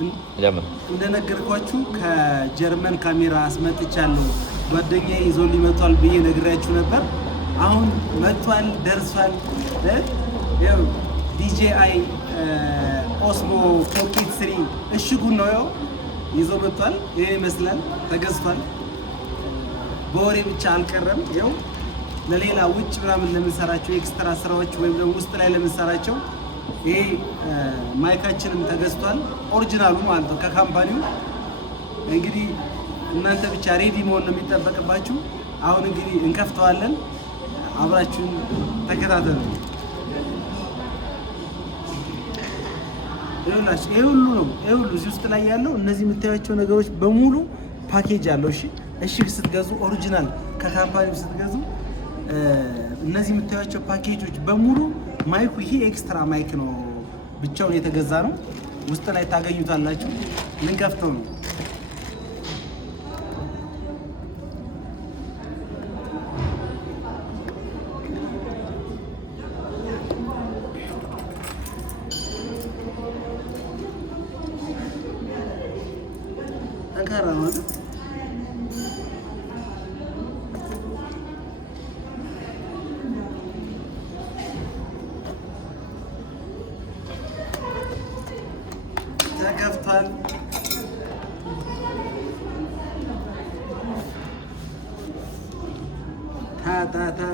እንደነገርኳችሁ ከጀርመን ካሜራ አስመጥቻለሁ። ጓደኛዬ ይዞ ሊመጣል ብዬ ነግራችሁ ነበር። አሁን መጥቷል፣ ደርሷል። ያው DJI ኦስሞ ፖኬት 3 እሽጉን ነው ያው ይዞ መጥቷል። ይሄ ይመስላል፣ ተገዝቷል። በወሬ ብቻ አልቀረም። ያው ለሌላ ውጭ ምናምን ለምንሰራቸው ኤክስትራ ስራዎች ወይም ደግሞ ውስጥ ላይ ለምንሰራቸው ይሄ ማይካችንም ተገዝቷል። ኦሪጂናሉ ማለት ነው ከካምፓኒው። እንግዲህ እናንተ ብቻ ሬዲ መሆን ነው የሚጠበቅባችሁ። አሁን እንግዲህ እንከፍተዋለን። አብራችሁን ተከታተሉ። ይሄ ሁሉ ነው። ይሄ ሁሉ እዚህ ውስጥ ላይ ያለው እነዚህ የምታዩቸው ነገሮች በሙሉ ፓኬጅ አለው። እሺ ስትገዙ ኦሪጂናል ከካምፓኒው ስትገዙ እነዚህ የምታዩቸው ፓኬጆች በሙሉ ማይኩ ይሄ ኤክስትራ ማይክ ነው፣ ብቻውን የተገዛ ነው። ውስጥ ላይ ታገኙታላችሁ። ልንከፍተው ነው። ጠንካራ ነው። ተከፍቷል።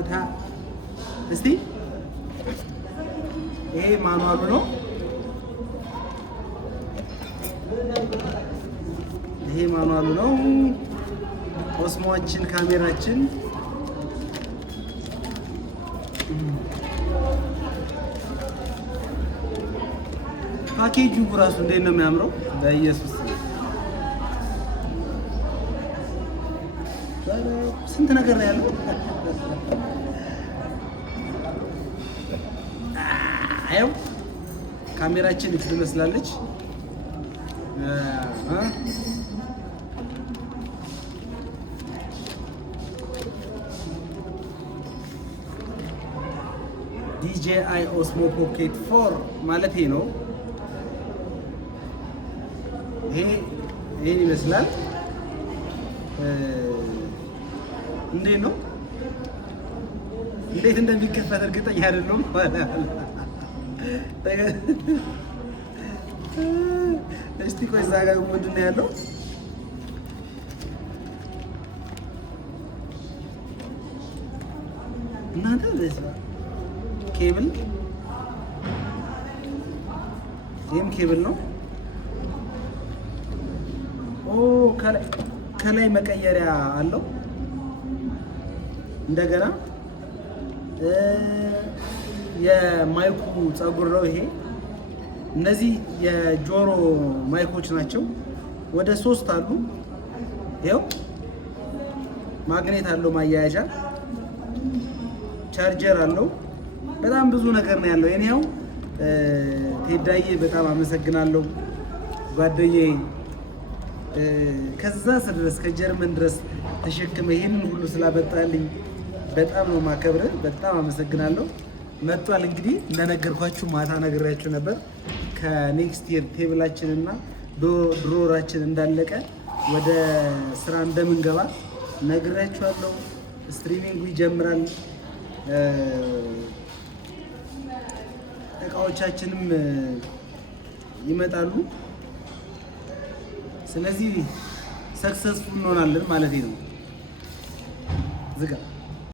ታ እስቲ ይሄ ማኑዋሉ ነው። ይሄ ማኑዋሉ ነው። ኦስሞአችን ካሜራችን ፓኬጁ ራሱ እንዴት ነው የሚያምረው! በኢየሱስ ስንት ነገር ነው ያለው። አየው ካሜራችን እቺ ትመስላለች። DJI Osmo Pocket 4 ማለት ነው። ይሄን ይመስላል። እንዴት ነው እንዴት እንደሚከፈት እርግጠኛ አይደለሁም። እስቲ ቆይ እዛ ጋር ምንድን ነው ያለው? እናንተ ኬብል፣ ይሄም ኬብል ነው። ከላይ መቀየሪያ አለው። እንደገና የማይኩ ፀጉር ነው ይሄ። እነዚህ የጆሮ ማይኮች ናቸው። ወደ 3 አሉ። ይኸው ማግኔት አለው፣ ማያያዣ ቻርጀር አለው። በጣም ብዙ ነገር ነው ያለው። እኔው ቴዳዬ በጣም አመሰግናለሁ ጓደኛዬ። ከዛ ድረስ ከጀርመን ድረስ ተሸክመ ይሄንን ሁሉ ስላበጣልኝ በጣም ነው ማከብረ። በጣም አመሰግናለሁ። መጥቷል። እንግዲህ እንደነገርኳችሁ ማታ ነግሬያችሁ ነበር። ከኔክስት ይር ቴብላችንና ድሮራችን እንዳለቀ ወደ ስራ እንደምንገባ ነግሬያችኋለሁ። ስትሪሚንጉ ይጀምራል። እቃዎቻችንም ይመጣሉ። ስለዚህ ሰክሰስፉል እንሆናለን ማለት ነው። ዝጋ